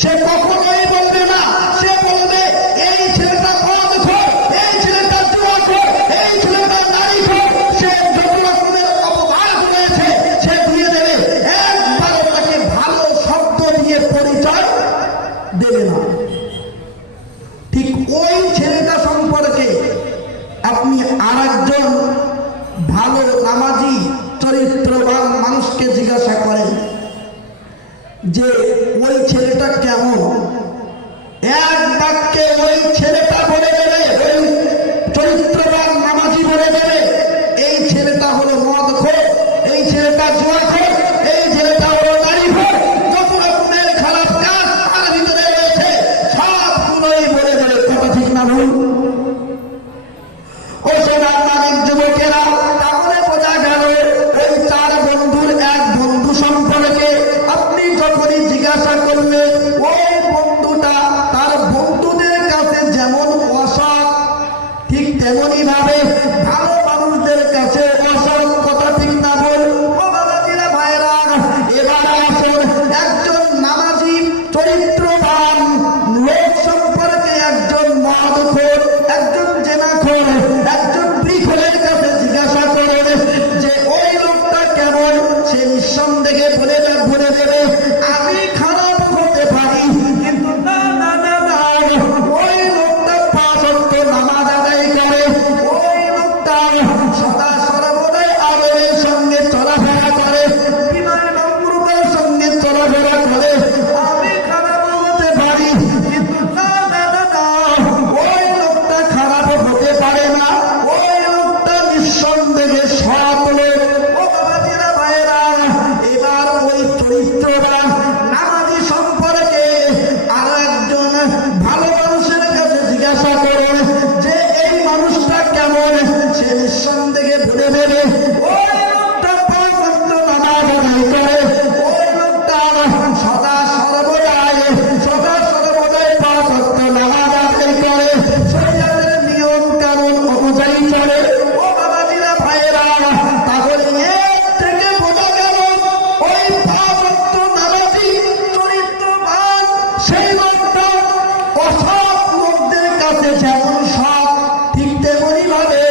সে কখনোই বলবে না, সে বলবে এই ছেলেটা মদখোর, এই ছেলেটা জুয়াখোর, এই ছেলেটা নারীখোর, সে যত রকমের অপবাদ রয়েছে সে দিয়ে দেবে, একবারও তাকে ভালো শব্দ দিয়ে পরিচয় দেবে না। ঠিক ওই ছেলেটা সম্পর্কে আপনি আরেকজন ভালো নামাজি চরিত্রবান মানুষকে জিজ্ঞাসা করেন যে ওই ছেলেটা কেমন, এক বাক্যে ওই ছেলেটা বলে দেবে, ওই চরিত্রবান নামাজি বলে দেবে এই ছেলেটা হলো মদখোর, এই ছেলেটা জুয়াখোর, এই ছেলেটা হলো নারীখোর, যত রকমের খারাপ কাজ তার ভিতরে রয়েছে সবগুলোই বলে দেবে। কথা ঠিক না ভুল? ও সোনার মানিক যুবকেরা, তাহলে বোঝা গেল ওই চার বন্ধুর এক বন্ধু সম্পর্কে আপনি যখনই জিজ্ঞাসা করলেন, ওই বন্ধুটা তার বন্ধুদের কাছে যেমন অসৎ, ঠিক তেমনি ভাবে ভালো মানুষদের কাছে অসৎ। কথা ঠিক না বল? ও বাবাজিরা ভাইরা, এবার আসুন একজন নামাজি চরিত্রবান লোক সম্পর্কে একজন মদখোর, একজন জেনাখোর, একজন বিড়িখোরের কাছে জিজ্ঞাসা করেন যে ওই লোকটা কেমন, সে নিঃসন্দেহে বলে দেবে আমি খারাপ হতে পারি, কিন্তু না না না না, ওই লোকটা 5 ওয়াক্ত নামাজ আদায় করে, ওই লোকটা সদা সর্বদাই আদরের সঙ্গে চলাফেরা করে, বিনয় নম্রতার সঙ্গে চলাফেরা করে, আমি খারাপ হতে পারি, কিন্তু না না না না, ওই লোকটা খারাপ হতে পারে না, ওই লোকটা নিঃসন্দেহে সৎ লোক। ও বাবাজিরা ভাইয়েরা, এবার ওই চরিত্রবান নামাজি সম্পর্কে আর একজন ভালো মানুষের কাছে জিজ্ঞাসা করেন যে এই মানুষটা কেমন, সে নিঃসন্দেহে বলে দেবে ওই লোকটা 5 ওয়াক্ত নামাজ আদায় করে, ওই লোকটা সদা সর্বদাই 5 ওয়াক্ত নামাজ আদায় করে, শরীয়তের নিয়ম কানুন অনুযায়ী চলে। ও বাবাজিরা ভাইয়েরা, তাহলে এর থেকে বোঝা গেল ওই 5 ওয়াক্ত নামাজি চরিত্রবান সেই লোকটা অসৎ লোকদের কাছে যেমন সৎ, ঠিক তেমনি ভাবে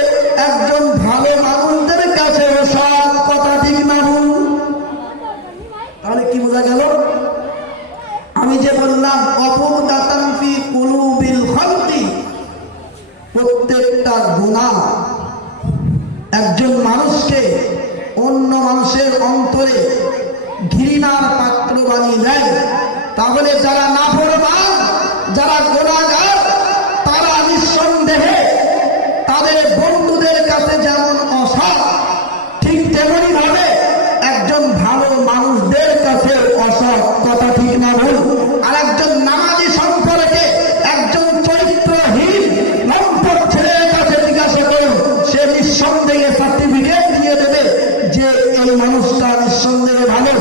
একজন ভালো মানুষদের কাছে সৎ। কথা ঠিক না ভুল? তাহলে কি বোঝা গেল? আমি যে বললাম অপদাতান ফি কুলুবিল খালকি, প্রত্যেকটা গুনাহ একজন মানুষকে অন্য মানুষের অন্তরে ঘৃণার পাত্র বানিয়ে দেয়। তাহলে যারা নাফরমান, যারা গুনাহগার, তারা নিঃসন্দেহে তাদের বন্ধুদের কাছে যেমন অসৎ, ঠিক তেমনি ভাবে একজন ভালো মানুষদের কাছে অসৎ। কথা ঠিক না ভুল? আর একজন নামাজি সম্পর্কে একজন চরিত্রহীন লম্পট ছেলের কাছে জিজ্ঞাসা করুন, সে নিঃসন্দেহে সার্টিফিকেট দিয়ে দেবে যে এই মানুষটা নিঃসন্দেহে ভালো।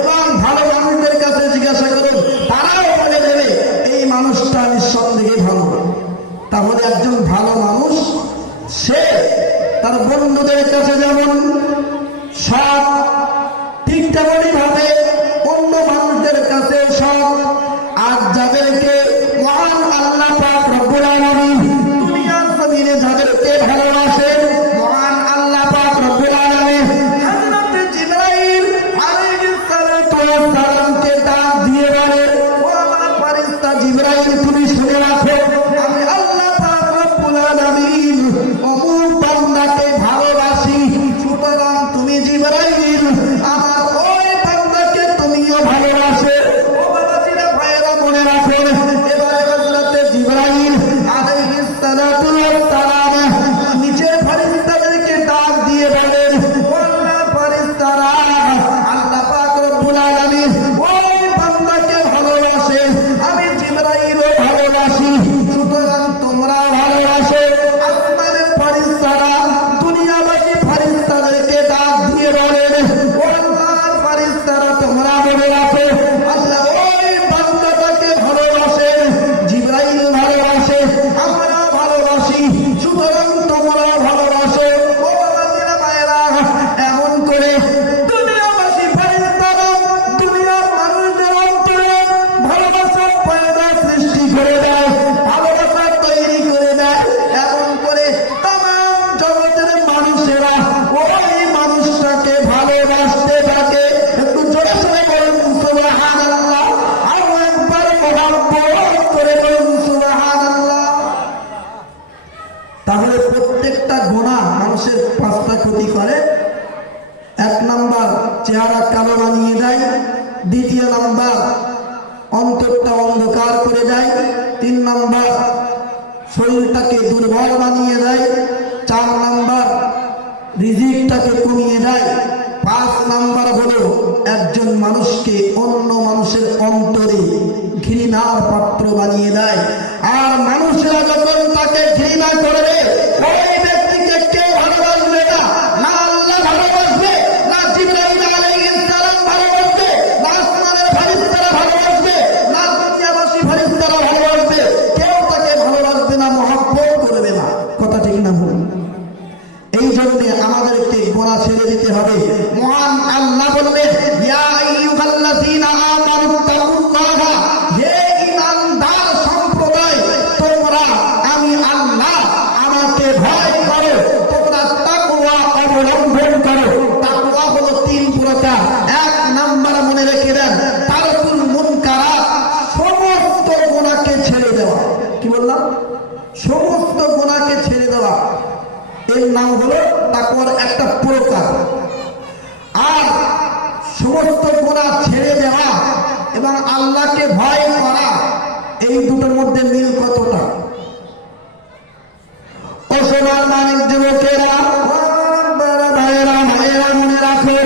এবং ভালো মানুষদের কাছে জিজ্ঞাসা করুন, তারাও বলে দেবে এই মানুষটা নিঃসন্দেহে ভালো। তাহলে একজন ভালো মানুষ সে তার বন্ধুদের কাছে যেমন সৎ, ঠিক তেমনি ভাবে অন্য মানুষদের কাছে সৎ। আর যাদেরকে মহান আল্লাহ পাক রব্বুল আলামিন দুনিয়ার জমিনে যাদেরকে ভালোবাসেন, মহান আল্লাহ পাক রব্বুল আলামিন হযরত জিবরাইল আলাইহিস সালাতু ওয়াস সালামকে ডাক দিয়ে বলেন, ও আমার ফেরেশতা জিবরাইল, তুমি শুনে রাখো, আমি আল্লাহ পাক রব্বুল আলামিন অমুক বান্দাকে ভালোবাসি, সুতরাং তুমি জিবরাইল আমার ওই বান্দাকে তুমিও ভালোবাসো। ও বাবাজিরা ভাইয়েরা, মনে রাখুন, এবারে হযরত জিবরাইল আলাইহিস সালাতু ওয়াস সালাম নিচের ফেরেশতাদেরকে ডাক দিয়ে বলেন, ও আল্লাহর ফেরেশতারা, আল্লাহ পাক রব্বুল আলামিন ওই বান্দাকে ভালোবাসে, আমি জিবরাইলও ভালোবাসি। মানুষের 5টা ক্ষতি করে। 1 নাম্বার চেহারা কালো বানিয়ে দেয়, 2 নাম্বার অন্তরটা অন্ধকার করে দেয়, 3 নাম্বার শরীরটাকে দুর্বল বানিয়ে দেয়, 4 নাম্বার রিজিকটাকে কমিয়ে দেয়, 5 নাম্বার হলো একজন মানুষকে অন্য মানুষের অন্তরে ঘৃণার পাত্র বানিয়ে দেয়। আর মানুষেরা যখন তাকে ঘৃণা করবে, ওই ব্যক্তিকে কেউ ভালোবাসবে না, না আল্লাহ ভালোবাসবে, না জিবরাইল আলাইহিস সালাম ভালোবাসবে, না আসমানের ফেরেশতারা ভালোবাসবে, না দুনিয়াবাসী ফেরেশতারা ভালোবাসবে, কেউ তাকে ভালোবাসবে না, মহব্বত করবে না। কথা ঠিক না ভুল? এই জন্য আমাদেরকে গুনাহ ছেড়ে দিতে হবে। মহান আল্লাহ বললেন, ইয়া আইয়ুহাল্লাযীনা আমানুত্তাকুল্লাহা, হে ঈমানদার সম্প্রদায়, তোমরা আমি আল্লাহ আমাকে ভয় করো, তোমরা তাকওয়া অবলম্বন করো। তাকওয়া হলো 3 প্রকার। 1 নাম্বার মনে রেখে দেন, তারকুল মুনকারাত, সমস্ত গুনাহকে ছেড়ে দেওয়া। কি বললাম? সমস্ত গুনাহকে ছেড়ে দেওয়া, এর নাম হলো তাকওয়ার একটা প্রকার। আর সমস্ত গুনাহ ছেড়ে দেওয়া এবং আল্লাহকে ভয় করা, এই দুটোর মধ্যে মিল কতটা? ও সোনার মানিক যুবকেরা, ভাইয়েরা, মনে রাখো,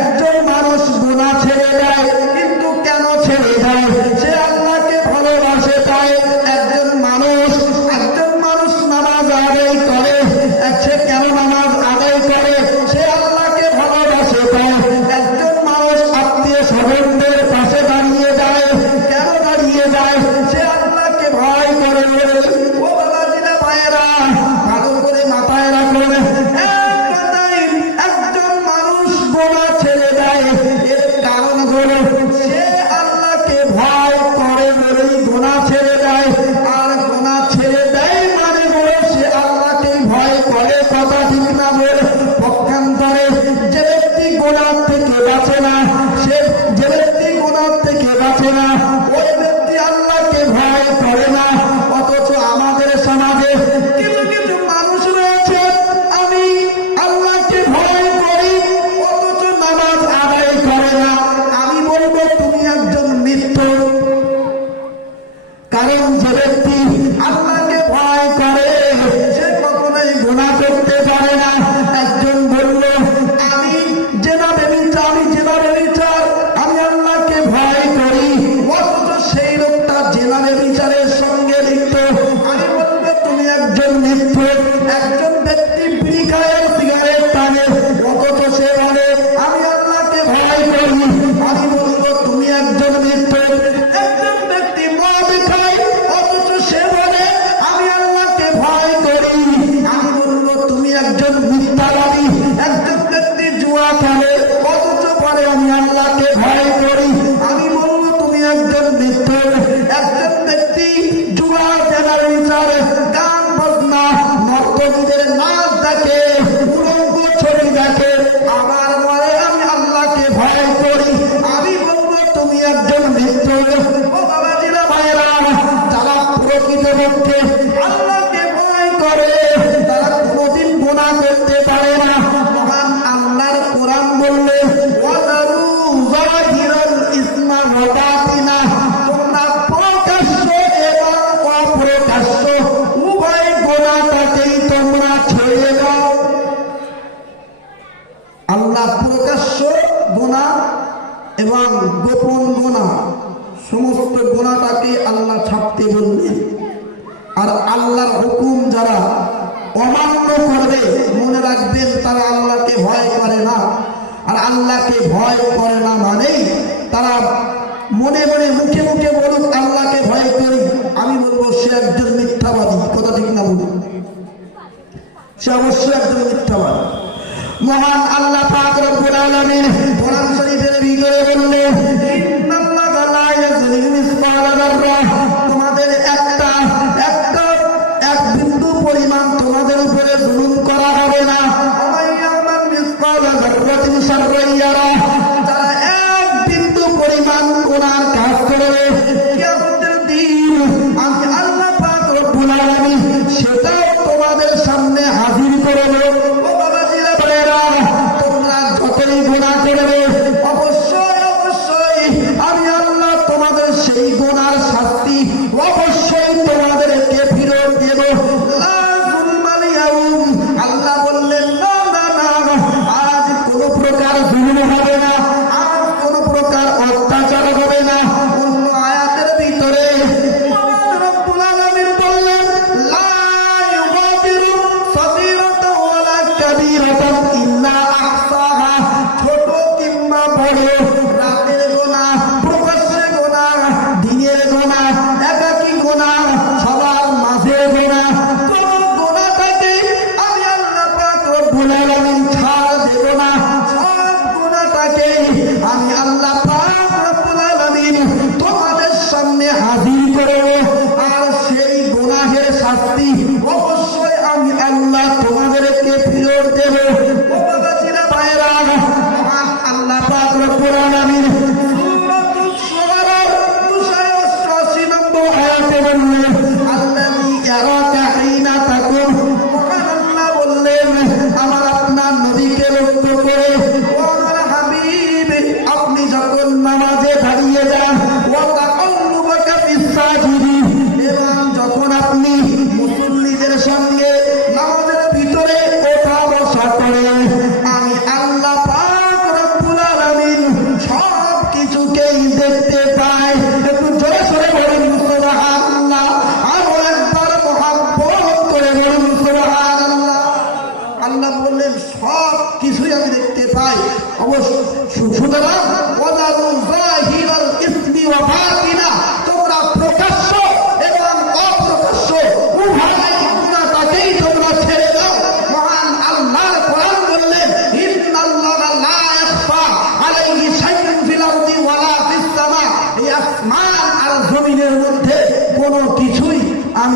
একজন মানুষ গুনাহ ছেড়ে দেয়, কিন্তু কেন ছেড়ে দেয়? সে আল্লাহকে ভালোবাসে তাই। একজন মানুষ নামাজ আদায় করে, সে কেন নামাজ আদায় করে? সে আল্লাহকে ভালোবাসে তাই। একজন মানুষ আত্মীয় স্বজনদের পাশে দাঁড়িয়ে যায়, কেন দাঁড়িয়ে যায়? সে আল্লাহকে ভয় করে। ও বাবাজিরা, ভাইয়েরা, ভালো করে মাথায় রাখুন, একজন মানুষ গুনাহ ছেড়ে দেয়, এর কারণ হলো সে আল্লাহকে ভয় করে বলেই গুনাহ ছেড়ে দেয়। আর গুনাহ ছেড়ে দেয় মানে বলে সে আল্লাহকে ভয় করে। কথা ঠিক না বলে? পক্ষান্তরে যে ব্যক্তি গুনাহ থেকে বাঁচে না, সে যে ব্যক্তি গুনাহ থেকে বাঁচে না, ওই ব্যক্তি আল্লাহকে ভয় করে না। অথচ আমাদের সমাজে কিছু কিছু মানুষ রয়েছে, আমি আল্লাহকে ভয় করি, অথচ নামাজ আদায় করে না। আমি বলবো তুমি একজন মিথ্যা। কারণ যে ব্যক্তি আল্লাহকে ভয় করে, সে কখনোই গুনাহ করতে পারে না। একজন বলল, আমি জেনা ব্যভিচার, আমি আল্লাহকে ভয় করি, অথচ সেই লোকটা জেনা ব্যভিচারের সঙ্গে লিপ্ত। আমি বলবো তুমি একজন মিথ্যা। একজন ব্যক্তি বিড়ি খায়, সিগারেট টানে, অথচ সে বলে আমি আল্লাহকে ভয় করি। আমি বলবো তুমি একজন মিথ্যা। একজন ব্যক্তি মদ খায়, অথচ সে বলে আমি আল্লাহকে ভয় করি। আমি বলবো তুমি একজন মিথ্যাবাদী। একজন ব্যক্তি জুয়া খেলে, অথচ বলে আমি আল্লাহকে ভয় করি। আমি বলবো তুমি একজন মিথ্যা। একজন ব্যক্তি জুয়া, জেনারেটর, গান বাজনা, নর্তকীদের নাচ দেখে, উলঙ্গ ছবি দেখে, আবার বলে আমি আল্লাহকে ভয় করি। আমি বলবো তুমি একজন মিথ্যা। ও বাবাজিরা, ভাইয়েরা, যারা প্রকৃতপক্ষে আল্লাহকে ভয় করে, তারা কোনোদিন গুনাহ করতে পারে না। মহান আল্লাহর কোরআন বললে, ওয়াযারু যাহিরাল ইসমা ওয়া বাতিনা, তোমরা প্রকাশ্য এবং অপ্রকাশ্য উভয় গুনাহটাকেই তোমরা ছেড়ে দাও। আল্লাহ প্রকাশ্য গুনাহ এবং গোপন গুনাহ, সমস্ত গুনাহটাকে আল্লাহ ছাড়তে বললেন। আর আল্লাহর হুকুম যারা অমান্য করবে, মনে রাখবেন তারা আল্লাহকে ভয় করে না। আর আল্লাহকে ভয় করে না মানেই তারা মনে মনে মুখে মুখে বলুক আল্লাহকে ভয় করি, আমি বলবো সে একজন মিথ্যাবাদী। কথা ঠিক না বলুন? সে অবশ্যই একজন মিথ্যাবাদী। মহান আল্লাহ পাক রব্বুল আলামিন কোরআন শরীফের ভিতরে বললেন, ইন্নাল্লাহা লা ইয়াজলিমু মিসকালা যাররা, তোমাদের এক বিন্দু পরিমাণ তোমাদের উপরে জুলুম করা হবে না। ওমাইয়ামান মিসকালা যাররাতিন শাররান ইয়ারা, যারা এক বিন্দু পরিমাণ গুনার কাজ করবে, কিয়ামতের দিন আমি আল্লাহ পাক রব্বুল আলামিন সেটাও তোমাদের সামনে হাজির করব। ও বাবা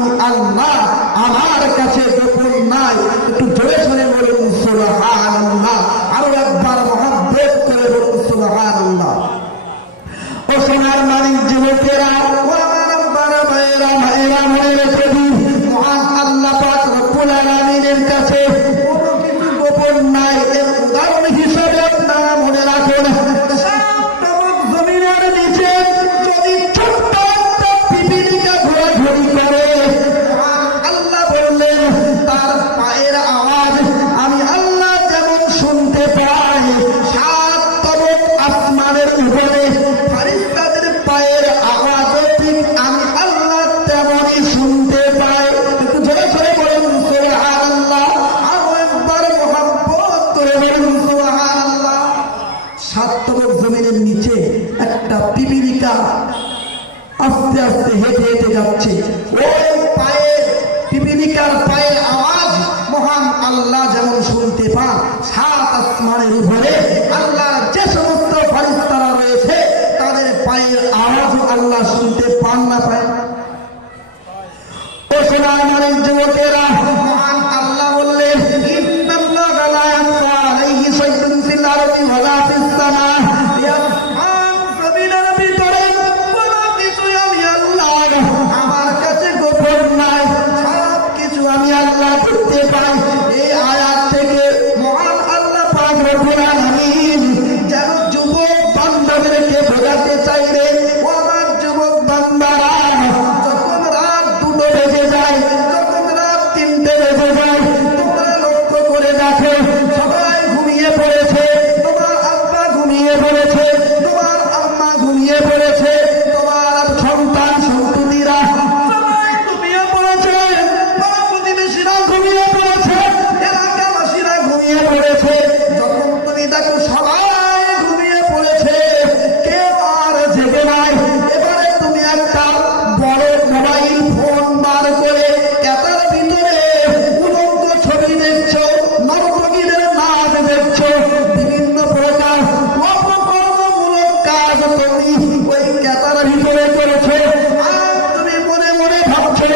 আমি আল্লাহ, আমার কাছে গোপন নাই। একটু জোরে জোরে বলুন সুবহানাল্লাহ, আরো একবার মহব্বত করে বলুন সুবহানাল্লাহ। ও সোনার মানিক যুবকেরা, ও আমার বাবা ভাইয়েরা, ভাইয়েরা মনে রেখে দিন, মহান আল্লাহ পাক রব্বুল আলামিনের কাছে কোনো কিছু গোপন নাই। এর উদাহরণ হিসেবে আপনারা মনে রাখুন, জমিনের নিচে যদি ছোট্ট একটা পিপিলিকা ঘোরাঘুরি করে, আল্লাহ বললেন তার পায়ের আওয়াজ আমি আল্লাহ যেমন শুনতে পাই, সাত তবক আসমানের উপরে ফারিস্তাদের পায়ের আওয়াজও ঠিক আমি আল্লাহ তেমনই শুনতে পাই। একটু জোরে জোরে বলুন সুবহানাল্লাহ, আরো একবার মুহাব্বত করে বলুন সুবহানাল্লাহ। সাত তবক জমিনের নিচে একটা পিপিলিকা আস্তে আস্তে হেঁটে হেঁটে যাচ্ছে। ওই পায়ের পিপিলিকার পায়ের আওয়াজ মহান আল্লাহ যেমন শুনতে পান, সাত আসমানের উপরে আল্লাহ যে সমস্ত ফারিস্তারা রয়েছে তাদের পায়ের আওয়াজ আল্লাহ শুনতে পান না পায়? ও সোনার মানিক যুবকেরা, মহান আল্লাহ বললেন ইন্নাল্লাহা লা ইয়াখফা আলাইহি শাইউন ফিল আরদি ওয়ালা ফিস সামা। জমিনের ভিতরে কোনো কিছুই আমি আল্লাহ, আমার কাছে গোপন নাই, সব কিছু আমি আল্লাহ দেখতে পাই। এই আয়াত থেকে মহান আল্লাহ পাক রব্বুল আলামিন যেন যুবক বান্দাদেরকে বোঝাতে চাইলেন, ও আমার যুবক বান্দারা, যখন রাত 2টো বেজে যায়, যখন রাত 3টে বেজে যায়, তোমরা লক্ষ্য করে দেখো সবাই ঘুমিয়ে পড়েছে। তোমার আব্বা ঘুমিয়ে পড়েছে, তোমার আম্মা ঘুমিয়ে পড়েছে, তোমার সন্তান সন্ততিরা সবাই ঘুমিয়ে পড়েছে, পাড়া প্রতিবেশীরা ঘুমিয়ে পড়েছে, এলাকাবাসীরা ঘুমিয়ে পড়েছে। যখন তুমি দেখো সবাই ঘুমিয়ে পড়েছে, কেউ আর জেগে নাই, এবারে তুমি একটা বড় মোবাইল ফোন বার করে ক্যাতার ভিতরে উলঙ্গ ছবি দেখছো, নর্তকীদের নাচ দেখছো, বিভিন্ন প্রকার অপকর্মমূলক কাজ তুমি ওই ক্যাতার ভিতরে করেছো। আর তুমি মনে মনে ভাবছো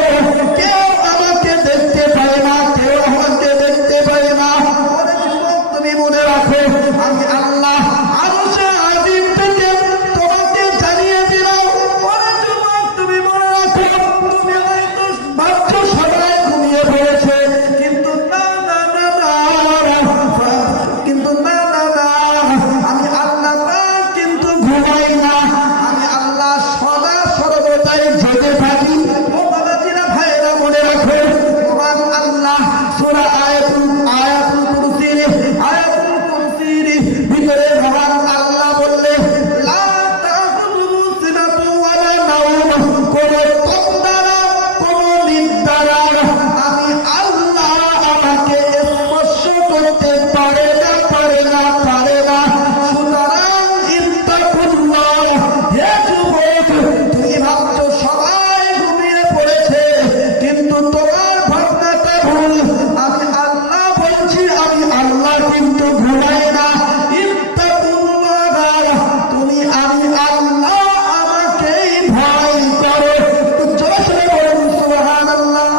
কেউ আমাকে দেখতে পায় না, কেউ আমাকে দেখতে পায় না। ওরে যুবক, তুমি মনে রাখো আমি আল্লাহ আরশে আজিম থেকে তোমাকে জানিয়ে দিলাম। ওরে যুবক, তুমি মনে রাখো তুমি হয়তো ভাবছো সবাই ঘুমিয়ে পড়েছে, কিন্তু না না না না, কিন্তু না না না, আমি আল্লাহ পাক কিন্তু ঘুমাই না, আমি আল্লাহ সদা সর্বদাই জেগে থাকি। ও বাবাজিরা, ভাইয়েরা মনে রাখো, মহান আল্লাহ সূরা আয়াতুল কুরসির ভিতরে মহান আল্লাহ বললেন লা তাখুযুহু সিনাতুন ওয়ালা নাওম, কোনো তন্দ্রা কোনো নিদ্রা আমি আল্লাহ আমাকে স্পর্শ করতে পারে না, পারে না, পারে না। সুতরাং ইত্তাকুল্লাহ, হে যুবক, তুমি ভাবছো সবাই ঘুমিয়ে পড়েছে, কিন্তু তোমার ভাবনাটা ভুল। আমি আল্লাহ বলছি, আমি আল্লাহ কিন্তু ঘুমাই না। ইত্তাকুল্লাহ, তুমি আমি আল্লাহ আমাকেই ভয় করো। একটু জোরে জোরে বলুন সুবহানাল্লাহ।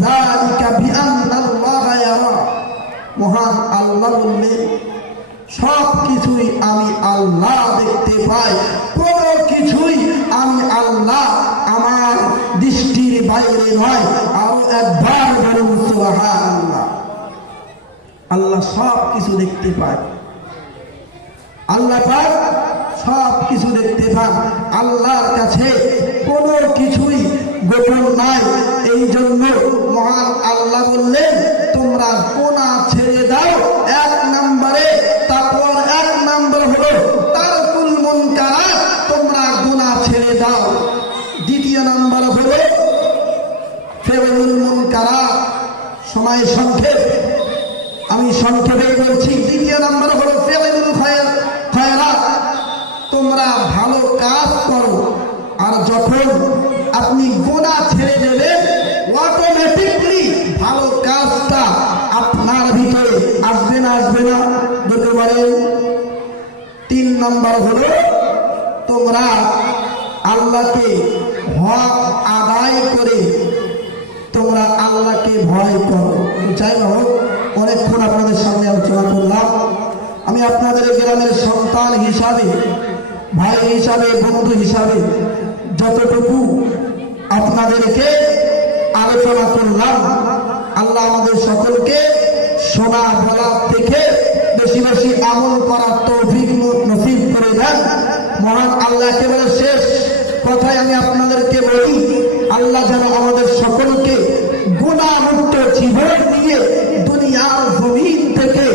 যালিকা বিআন্নাল্লাহা ইয়ারা, মহান আল্লাহ বললেন সব কিছুই আমি আল্লাহ দেখতে পাই, কোনো কিছুই আমি আল্লাহ আমার দৃষ্টির বাইরে নয়। আরো একবার বলুন সুবহানাল্লাহ। আল্লাহ সব কিছু দেখতে পায়, আল্লাহ পাক সব কিছু দেখতে পান। আল্লাহর কাছে কোনো কিছুই গোপন নাই। এই জন্য মহান আল্লাহ বললেন তোমরা গুনাহ ছেড়ে দাও। 1 নম্বরে তাকওয়ার 1 নম্বর হলো তারকুল মুনকারাত, তোমরা গুনাহ ছেড়ে দাও। 2 নম্বর হলো ফি'লুল মুনকারাত। সময় সংক্ষেপ, আমি সংক্ষেপে বলছি। 2 নম্বর হলো ফি'লুল খায়রাত, তোমরা ভালো কাজ করো। আর যখন আপনি গুনাহ ছেড়ে দেবেন, অটোমেটিকলি ভালো কাজটা আপনার ভিতরে আসবে না, আসবে না? বলতে পারেন। 3 নম্বর হলো তোমরা আল্লাহকে হক আদায় করে তোমরা আল্লাহকে ভয় করো। যাই হোক, অনেকক্ষণ আপনাদের সামনে আলোচনা করলাম। আমি আপনাদের গ্রামের সন্তান হিসাবে, ভাই হিসাবে, বন্ধু হিসাবে যতটুকু আপনাদেরকে আলোচনা করলাম, আল্লাহ আমাদের সকলকে শোনা বলা থেকে বেশি বেশি আমল করার তৌফিক নসিব করে দেন। মহান আল্লাহ একেবারে শেষ কথায় আমি আপনাদেরকে বলি, আল্লাহ যেন আমাদের সকলকে গুনাহমুক্ত জীবন নিয়ে দুনিয়ার জমিন থেকে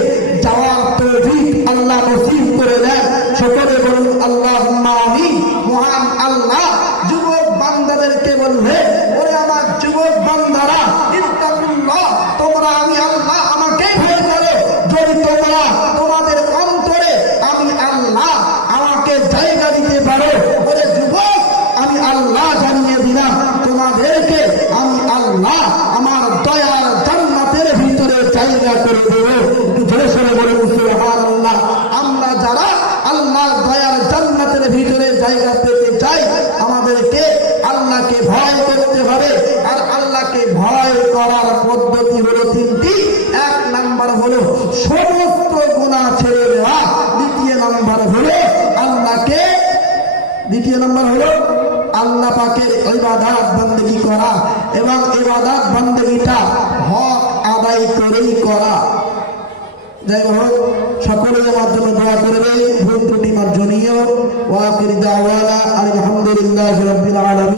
যাওয়ার তৌফিক আল্লাহ নসিব করে দেন। সকলে বলুন আল্লাহুম্মা আমিন। মহান আল্লাহ যুবক বান্দাদেরকে বলবে, ওরে আমার যুবক বান্দারা, ইত্তাকুল্লাহ, তোমরা আমি আল্লাহ আমাকে ভয় করো। যদি তোমরা তোমাদের অন্তরে আমি আল্লাহ আমাকে জায়গা দিতে পারো, ওরে যুবক, আমি আল্লাহ জানিয়ে দিলাম তোমাদেরকে আমি আল্লাহ আমার দয়ার জান্নাতের ভিতরে জায়গা করে দেব। ধরে সরে বলে সুবহানাল্লাহ। আমরা যারা আল্লাহর দয়ার জান্নাতের ভিতরে জায়গা পেতে চাই, আমাদেরকে আল্লাহকে ভয় করতে হবে। আর আল্লাহকে ভয় করার পদ্ধতি হলো তিনটি। এক নাম্বার হলো সমস্ত গুনাহ ছেড়ে দেওয়া। দ্বিতীয় নাম্বার হলো আল্লাহ পাকের ইবাদত বندگی করা, এবং ইবাদত বندگিটা হক আদায় করেই করা। যাই হোক, সকলের মাধ্যমে দোয়া করবে, ভুল ত্রুটি মার্জনীয়। ওয়া আখির দাওয়ানা আলহামদুলিল্লাহি রাব্বিল আলামিন।